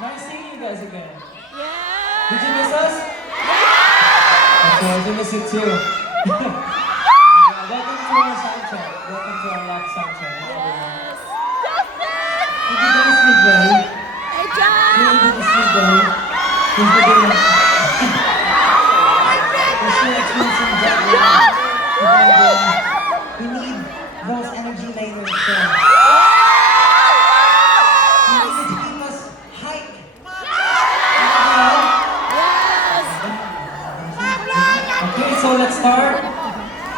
Nice seeing you guys again. Yeah. Did you miss us? Okay, I miss it too. Welcome to our sound check. Welcome to our last sound check. Yes. Did you guys sleep well? Hey, You John. able to sleep well? Because we're still experiencing jet lag. And we need those energy later. So.